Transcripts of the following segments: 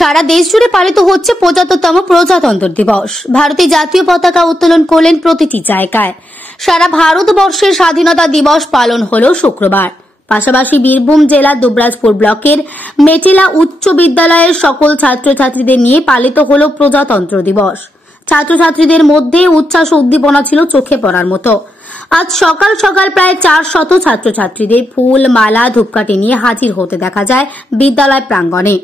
সারা দেশ জুড়ে পালিত হচ্ছে ৭৫তম প্রজাতন্ত্র দিবস। ভারতে জাতীয় পতাকা উত্তোলন করলেন প্রতিটি জায়গায়। সারা ভারতবর্ষের স্বাধীনতা দিবস পালন হল শুক্রবার। পাশাপাশি বীরভূম জেলার দুবরাজপুর ব্লকের মেটিলা উচ্চ বিদ্যালয়ের সকল ছাত্রছাত্রীদের নিয়ে পালিত হল প্রজাতন্ত্র দিবস। ছাত্রছাত্রীদের মধ্যে উচ্ছ্বাস ও উদ্দীপনা ছিল চোখে পড়ার মতো। আজ সকাল সকাল প্রায় ৪০০ ছাত্রছাত্রীদের ফুল, মালা, ধূপকাঠি নিয়ে হাজির হতে দেখা যায় বিদ্যালয় প্রাঙ্গণে।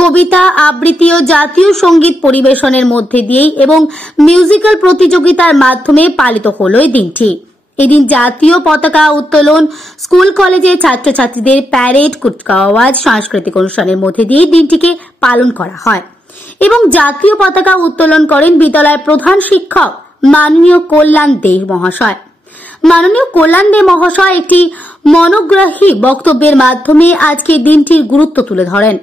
কবিতা আবৃত্তি ও জাতীয় সঙ্গীত পরিবেশনের মধ্যে দিয়েই এবং মিউজিক্যাল প্রতিযোগিতার মাধ্যমে পালিত হল এই দিনটি। এদিন জাতীয় পতাকা উত্তোলন, স্কুল কলেজের ছাত্রছাত্রীদের প্যারেড, কুচকাওয়াজ, সাংস্কৃতিক অনুষ্ঠানের মধ্যে দিয়ে দিনটিকে পালন করা হয় এবং জাতীয় পতাকা উত্তোলন করেন বিদ্যালয়ের প্রধান শিক্ষক মাননীয় কল্যাণ দে মহাশয়। মাননীয় কল্যাণ দে মহাশয় একটি মনোগ্রাহী বক্তব্যের মাধ্যমে আজকে দিনটির গুরুত্ব তুলে ধরেন।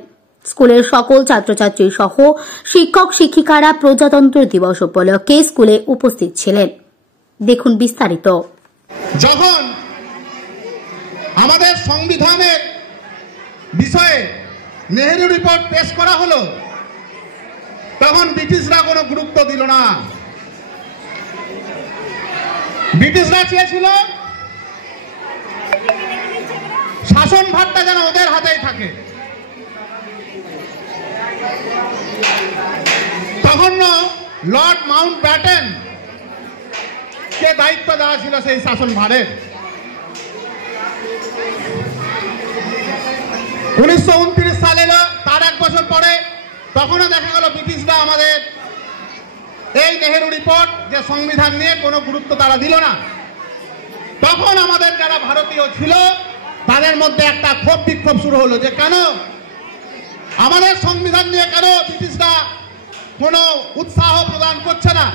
স্কুলের সকল ছাত্রছাত্রী সহ শিক্ষক শিক্ষিকারা প্রজাতন্ত্র দিবস উপলক্ষে স্কুলে উপস্থিত ছিলেন। দেখুন বিস্তারিত। যখন আমাদের সংবিধানের বিষয়ে নেহেরু রিপোর্ট পেশ করা হলো, তখন ব্রিটিশরা কোনো গুরুত্ব দিল না। ব্রিটিশরা চেয়েছিল শাসন ভারটা যেন ওদের হাতেই থাকে। তখন লর্ড মাউন্ট ব্যাটেন কে দায়িত্ব দেওয়া ছিল সেই শাসন ভারের। 1929 সালে তার এক বছর পরে তখনও দেখা গেল ব্রিটিশরা আমাদের এই নেহেরু রিপোর্ট যে সংবিধান নিয়ে কোনো গুরুত্ব তারা দিল না। তখন আমাদের যারা ভারতীয় ছিল তাদের মধ্যে একটা ক্ষোভ বিক্ষোভ শুরু হলো যে কেন আমাদের সংবিধান নিয়ে কেন ব্রিটিশরা কোনো উৎসাহ প্রদান করছে না,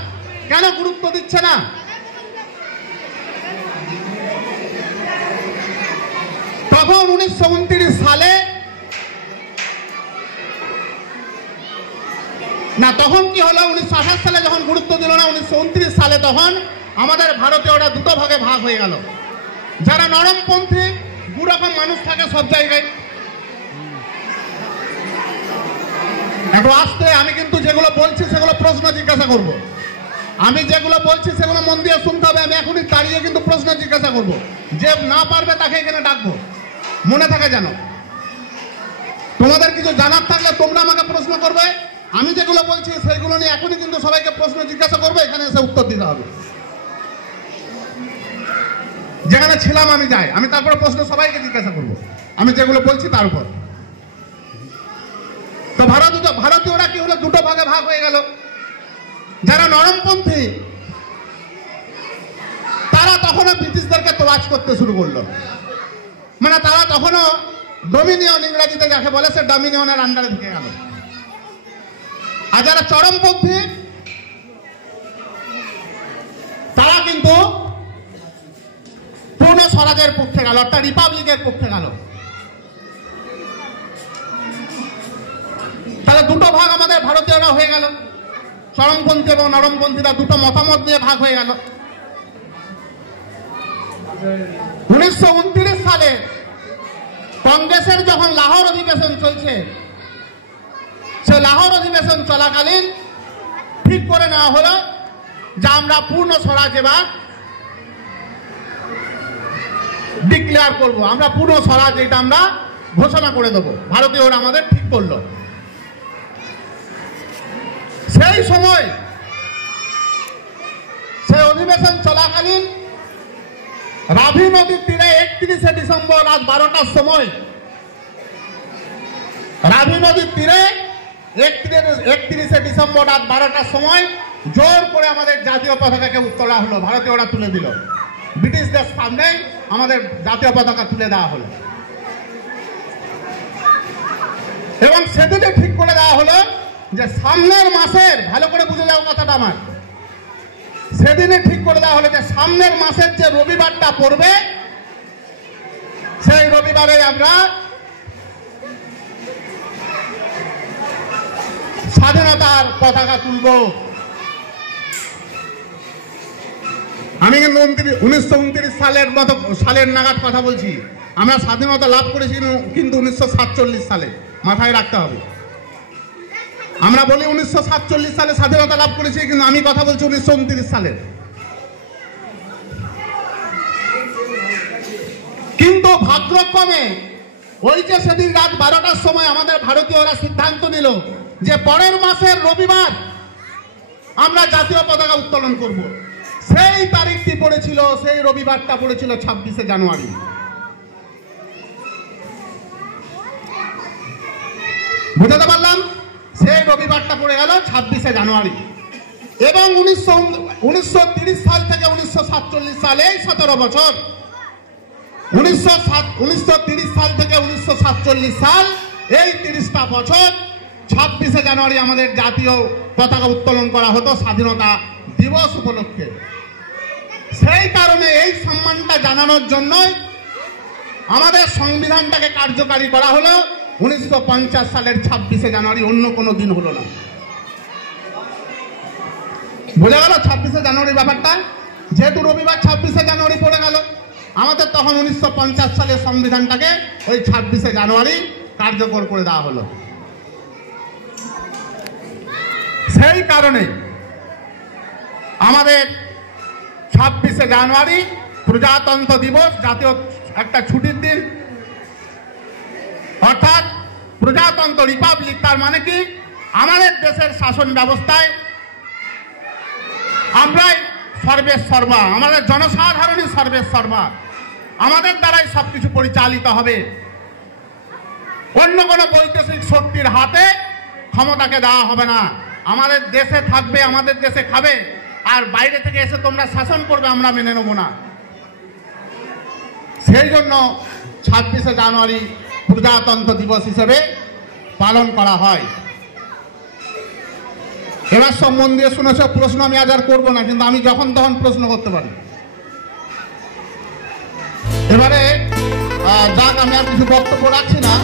কেন গুরুত্ব দিচ্ছে না। তখন 1929 সালে তখন কি হলো, 1928 সালে যখন গুরুত্ব দিল না, 1929 সালে তখন আমাদের ভারতীয়রা দুটো ভাগে ভাগ হয়ে গেল। যারা নরমপন্থী, দু রকম মানুষ থাকে সব জায়গায়। একটু আসতে, আমি কিন্তু যেগুলো বলছি সেগুলো প্রশ্ন জিজ্ঞাসা করব। আমি যেগুলো বলছি সেগুলো মন দিয়ে শুনতে হবে। আমি এখনই দাঁড়িয়ে কিন্তু প্রশ্ন জিজ্ঞাসা করব। যে না পারবে তাকে এখানে ডাকবো, মনে থাকে যেন। তোমাদের কিছু জানার থাকলে তোমরা আমাকে প্রশ্ন করবে। আমি যেগুলো বলছি সেগুলো নিয়ে এখনই কিন্তু সবাইকে প্রশ্ন জিজ্ঞাসা করবে, এখানে এসে উত্তর দিতে হবে। যেখানে ছিলাম আমি যাই, আমি তারপরে প্রশ্ন সবাইকে জিজ্ঞাসা করব আমি যেগুলো বলছি তার উপর। তো ভারতীয়রা কি হলো, দুটো ভাগে ভাগ হয়ে গেল। যারা নরমপন্থী তারা তখনও ব্রিটিশদেরকে তোয়াজ করতে শুরু করলো। মানে তারা তখনও ডমিনিয়ন, ইংরেজিতে যাকে বলে, সে ডমিনিয়নের আন্ডারে ঢুকে গেল। আর যারা চরমপন্থী তারা কিন্তু পূর্ণ স্বরাজের পক্ষে গেল, অর্থাৎ রিপাবলিকের পক্ষে গেল। তাহলে দুটো ভাগ আমাদের ভারতীয়রা হয়ে গেল। চরমপন্থী এবং নরমপন্থীরা দুটো মতামত নিয়ে ভাগ হয়ে গেল। 1929 সালে কংগ্রেসের যখন লাহোর অধিবেশন চলছে, সে লাহোর অধিবেশন চলাকালীন ঠিক করে নেওয়া হলো যে আমরা পূর্ণ স্বরাজ এবার ডিক্লেয়ার করব, আমরা পূর্ণ স্বরাজ এটা আমরা ঘোষণা করে দেব। ভারতীয়রা আমাদের ঠিক করলো। সেই সময় সেই অধিবেশন চলাকালীন রাভি নদীর তীরে 31শে ডিসেম্বর রাত 12টার সময়, রাভি নদীর তীরে 31শে ডিসেম্বর রাত 12টার সময় জোর করে আমাদের জাতীয় পতাকাকে তোলা হলো। ভারতীয়রা তুলে দিল। ব্রিটিশদের সামনে আমাদের জাতীয় পতাকা তুলে দেওয়া হলো এবং সেদিনে ঠিক করে দেওয়া হলো যে সামনের মাসের, ভালো করে বুঝে যাও কথাটা আমার, সেদিনে ঠিক করে দেওয়া হলো যে সামনের মাসের যে রবিবারটা পড়বে সেই রবিবারে আমরা স্বাধীনতার পতাকা তুলব। আমি কিন্তু 1929 সালের নাগাদ কথা বলছি। আমরা স্বাধীনতা লাভ করেছি কিন্তু 1947 সালে, মাথায় রাখতে হবে। আমরা বলি 1947 সালে স্বাধীনতা লাভ করেছি, কিন্তু আমি কথা বলছি 1929 সালের। কিন্তু ভাগ্যক্রমে ওই যে সেদিন রাত 12টার সময় আমাদের ভারতীয়রা সিদ্ধান্ত নিল যে পরের মাসের রবিবার আমরা জাতীয় পতাকা উত্তোলন করব, সেই তারিখটি পড়েছিল, সেই রবিবারটা পড়েছিল 26শে জানুয়ারি। বুঝতে পারলাম? সেই রবিবারটা পড়ে গেল 26শে জানুয়ারি। এবং 1930 সাল থেকে 1947 সালে 17 বছর, 1930 সাল থেকে 1947 সাল, এই 30টা বছর 26শে জানুয়ারি আমাদের জাতীয় পতাকা উত্তোলন করা হতো স্বাধীনতা দিবস উপলক্ষে। সেই কারণে এই সম্মানটা জানানোর জন্য আমাদের সংবিধানটাকে কার্যকারী করা হলো 1950 সালের 26শে জানুয়ারি, অন্য কোনো দিন হলো না। বোঝা গেল 26শে জানুয়ারি ব্যাপারটা? যেহেতু রবিবার 26শে জানুয়ারি পড়ে গেল, আমাদের তখন 1950 সালের সংবিধানটাকে ওই 26শে জানুয়ারি কার্যকর করে দেওয়া হলো। সেই কারণে আমাদের 26শে জানুয়ারি প্রজাতন্ত্র দিবস, জাতীয় একটা ছুটির দিন, অর্থাৎ প্রজাতন্ত্র, রিপাবলিক। তার মানে কি, আমাদের দেশের শাসন ব্যবস্থায় আমরাই সর্বেসর্বা, আমাদের জনসাধারণই সর্বেসর্বা, আমাদের দ্বারাই সবকিছু পরিচালিত হবে। অন্য কোনো বৈদেশিক শক্তির হাতে ক্ষমতাকে দেওয়া হবে না। আমাদের দেশে থাকবে, আমাদের দেশে খাবে, আর বাইরে থেকে এসে তোমরা শাসন করবে আমরা মেনে নেব না। সেই জন্য 26শে জানুয়ারি প্রজাতন্ত্র দিবস হিসেবে পালন করা হয়। এবার সব মন দিয়ে শুনেছ, প্রশ্ন আমি আজ আর করবো না, কিন্তু আমি যখন তখন প্রশ্ন করতে পারি। এবারে যাক, আমি আর কিছু বক্তব্য রাখছি না।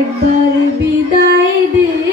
একবার বিদায় দে।